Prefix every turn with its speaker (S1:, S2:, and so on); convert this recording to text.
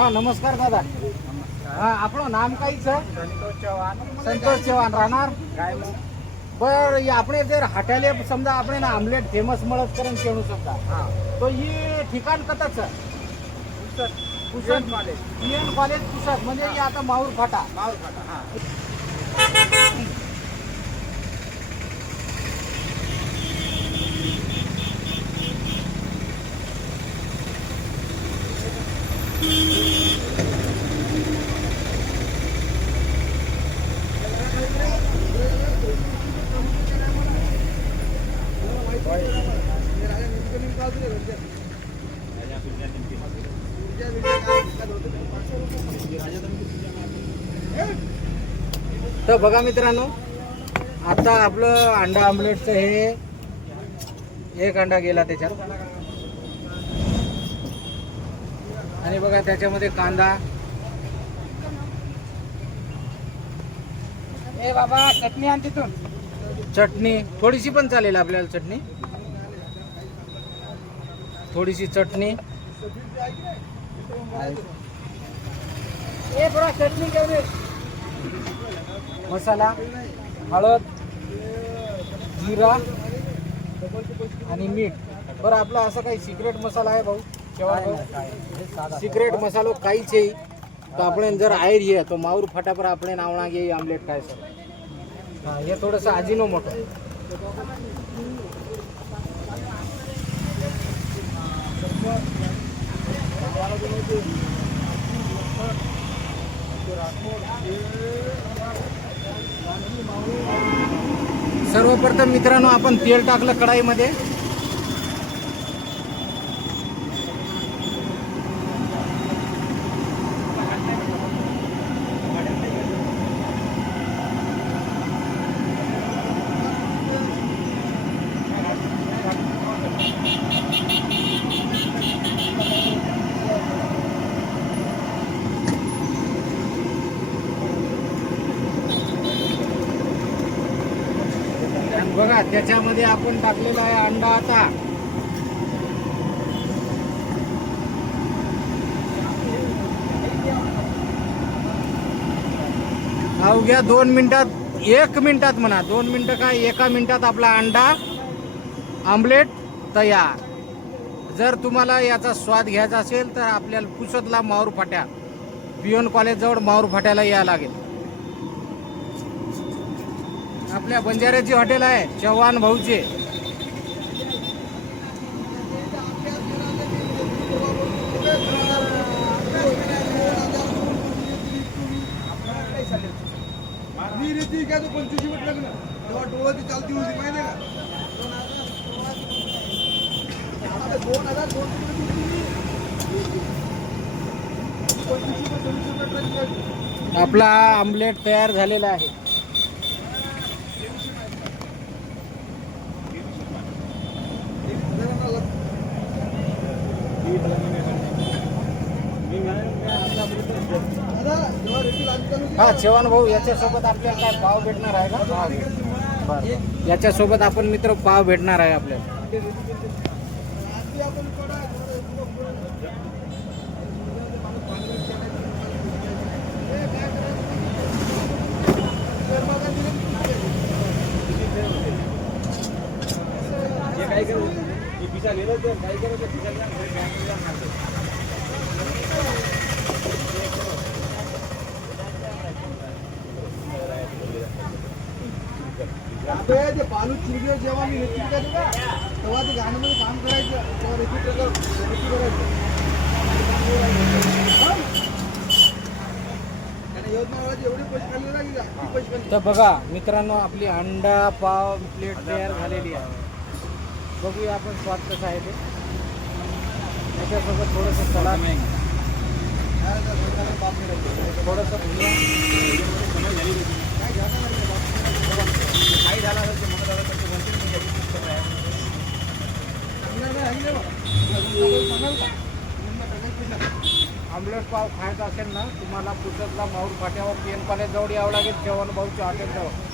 S1: हां नमस्कार दादा. हां आपलं नाम काहीच
S2: संतोष चव्हाण.
S1: राहणार?
S2: काय
S1: बर आपण जर हाटाले समजा आपण ना आमलेट फेमस मळत करून शेणू समजा. तो ही ठिकाण कथाच?
S2: पुसत
S1: पुसत
S2: कॉलेज
S1: पुसत म्हणजे आता माऊर फाटा.
S2: माऊर फाटा हां.
S1: तर बघा मित्रांनो आता आपलं अंडा आमलेटचं हे एक अंडा गेला त्याच्यात. आणि बघा त्याच्यामध्ये कांदा.
S2: ए बाबा चटणी आण तिथून.
S1: चटणी थोडीशी पण चालेल आपल्याला चटणी. थोडीशी चटणी. मसाला हळद जिरा आणि मीठ. बरं आपला असा काही सिक्रेट मसाला आहे भाऊ? केव्हा सिक्रेट मसालो काहीच आहे. तर आपण जर आयर ये तो माऊर फटाफट आपण नावना घे आमलेट काय सर हे थोडंसं आजीनो मोठं. सर्वप्रथम मित्रांनो आपण तेल टाकलं कढाईमध्ये. बघा त्याच्यामध्ये आपण टाकलेला आहे अंडा आता. अवघ्या दोन मिनिटात एक मिनिटात म्हणा. दोन मिनिटं काय? एका मिनिटात आपला अंडा आमलेट तयार. जर तुम्हाला याचा स्वाद घ्यायचा असेल तर आपल्याला पुसदला माऊर फाट्या पियोन कॉलेजजवळ माऊर फाट्याला यावं लागेल. आपल्या बंजाऱ्याची हॉटेल आहे चव्हाण भाऊचे.
S3: मी काय तो पंचवीस मिनिट लागलं तेव्हा चालती होती माहिती का दोन हजार दोन
S1: आपला आमलेट तयार झालेला आहे
S3: दादा जेव्हा रीती लागली चालू होती
S1: हा चव्हाण भाऊ याच्यासोबत आपल्याला काय पाव भेटणार आहे का पाव बरं. याच्यासोबत आपण मित्र पाव भेटणार आहे आपल्याला
S3: ते पालू चिरगे जेव्हा मी रेती का तेव्हा ते गाण्यामध्ये काम करायचं तेव्हा रेती करायचं
S1: तर बघा मित्रांनो आपली अंडा पाव प्लेट तयार झालेली आहे. बघूया आपण स्वाद कसा आहे ते. त्याच्यासोबत थोडंसं सलाद. आमलेट पाव खायचा असेल ना, तुम्हाला पुसदला माऊर फाट्यावर पी एन कॉलेज जवळ यावं लागेल चव्हाण भाऊच्या हॉटेल जवळ.